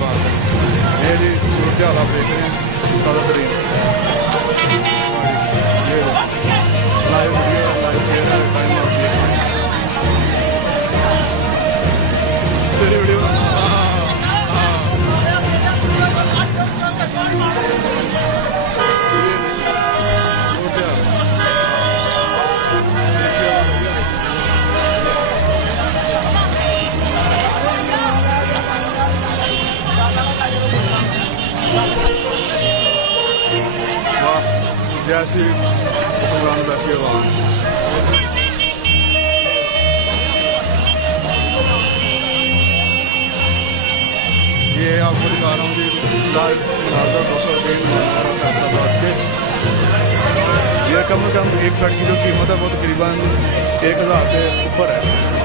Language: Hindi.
बात है। ये जी सूरत हाल आप देख रहे हैं ताज़ा तरीन ये live video live share time आप देख रहे हैं वीडियो जैसी प्रोग्राम वैसी आवाम। ये आपको दिखा रहा हूँ जी लाइव मुनाज़ा 200 रुपये फैसलाबाद के। ये कम से कम एक बेड की जो कीमत है वो तकरीबन 1000 से ऊपर है।